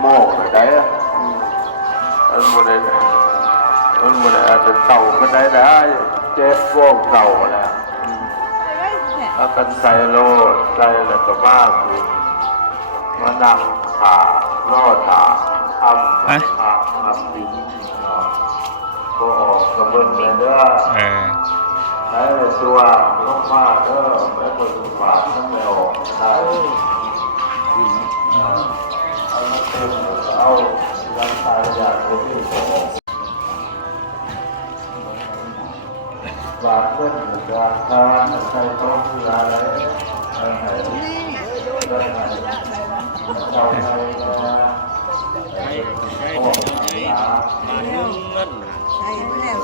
โม่ได้มันบ่ได้อาจจะเต่าก็ได้เจ็บวงเต่าแหละถ้ากันใส่โลดใส่แล้วก็มากคือมานั่งขาล่อขาทำขาทำดินก็ออกกระเบื้องเลยเด้อใช้ตัวลงมาเด้อไม่ควรฝาดทั้งไม่ออกได้เอามาเต็มเอาร่างกายอย่างที่ผมฝาดเพื่อนการทานใช้ต้องเวลาอะไรอะไรเราใช้พ่อมาเงินใช่ไม่แล้ว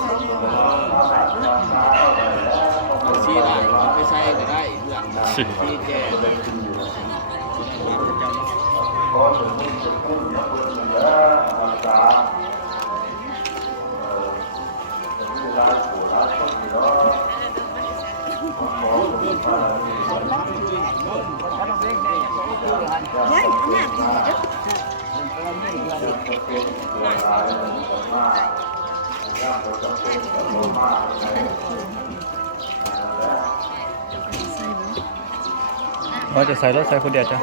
ชี้ได้ไม่ใช่ก็ได้เรื่องชี้แก่พอถึงจะพูดอย่างนี้แล้วรักษาเวลาปวดร้าวก็มีเนาะว่าจะใส่รถใส่คนเดียวจ้ะ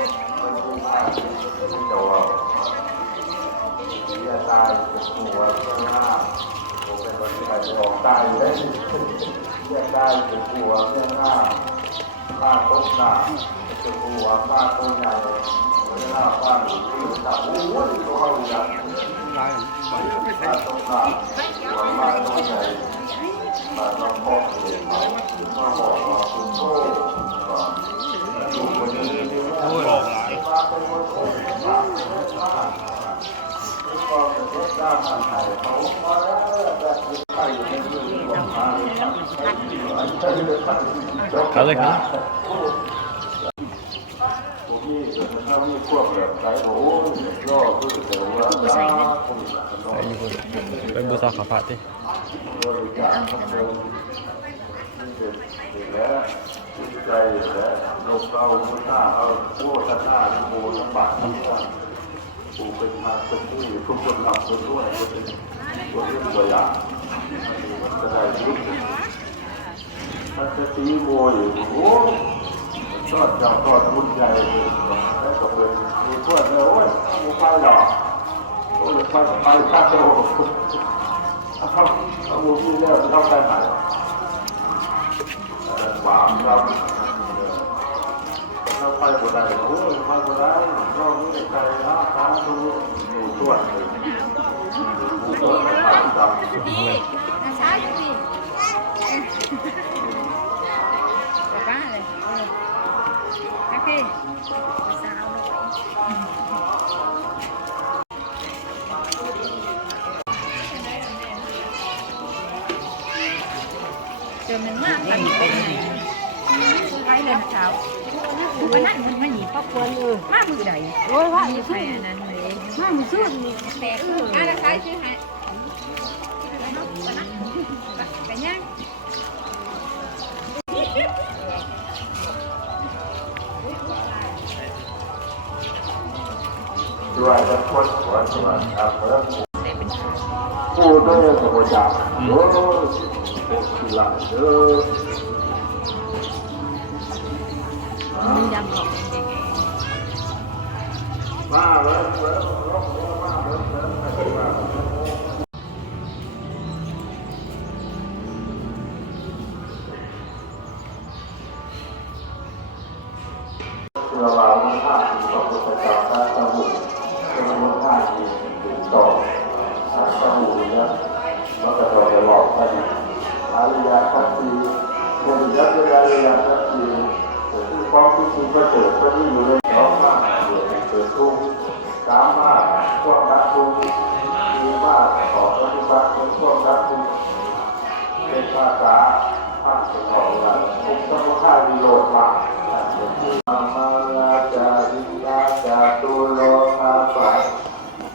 ตายเป็นหัวข้างหน้าผมเป็นคนที่ใครจะออกตายเลยเรียกได้เป็นหัวข้างหน้าป้าต้นหน้าเป็นหัวป้าต้นใหญ่เป็นหน้าป้าหลุดที่ตับโอ้ยเขาเข้าอย่างป้าต้นหน้าหัวป้าต้นใหญ่ป้าต้นพ่อเองมาบอกว่าคุณโซ่ดูคนนี้โอ้ยป้าเป็นคนโซ่เขาเลยครับใส่อยู่เป็นบุษราขาพาที่ใจแล้วลงเราบุญหน้าเอาผู้ท่านหน้าที่โบสบัติผู้เป็นมาเป็นผู้ทุกคนหลับคนด้วยคนเป็นตัวอย่างมันจะได้ยุบมันจะตีโบอยู่โอ้ทอดยาวทอดบุญใหญ่แล้วก็เป็นมีทอดเลยโอ้ยไม่ไปหรอกโอ้ยไปข้าวโตเอาโมที่แล้วจะต้องไปไหนหวานเราเราไปบ่ได้โอ้ยไปบ่ได้เราไม่ได้ใจนะตาดูหมูตัวเลยหมูตัวมันมาจับนี่นะช้าอยู่ดิป้าเลยโอเคสาวเจอมันมากมันเป็นไว้เลยนะเช้ามันนั่นมันหนีพ่อควรมากมือใดโอ้ยว่ามีใครอันนั้นเลยมากมือสู้แตกอะไรใครชื่อให้ไปย่างด้วยจะทดหัวสมัครครับแล้วผู้ด้วยสมุทรสาครโอ้เป็นกีฬาเด้อมีดำหลอกมาเลยร้องมาเลยเราลาวมันท่าที่พระพุทธเจ้าท่านสมุทรเป็นมันท่าที่ถึงต่อท่านสมุทรเนี่ยเราจะเราจะหลอกท่านอริยสัจสี่คนยักษ์อริยสัจสี่ที่ความที่คุณก็เกิดก็ที่อยู่ในท้องมาเกิดทุกข์สามารถพวกนักทุกข์มีมากขอปฏิบัติเป็นพวกนักทุกข์เป็นภาษาอักษรของเราทุกสมุทัยวิโรธมามาลาจาริยาจาตุโลกาปั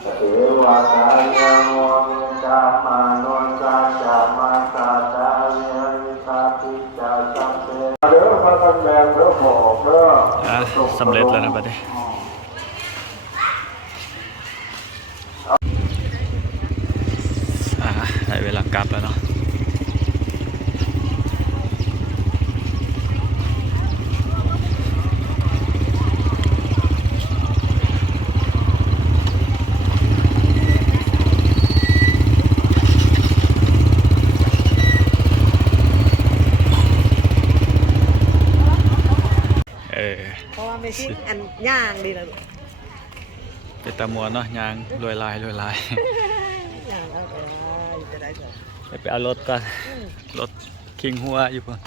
สเทวะตายาโมเมตามานนจาจามาตาตาเวริตาปิจาจัมเปเด้อพระตันแดงเด้อบอกเด้อสำเร็จแล้วนะบัดนี้ ได้เวลากลับแล้วเนาะเพราะว่าไม่ทิ้งอันย่างดีเลย เป็นตะมวนเนาะยางรวยลายรวยลาย ย่างเอาไปจะได้จ้ะ ไปเอารถก่อนรถคิงหัวอยู่พุ่น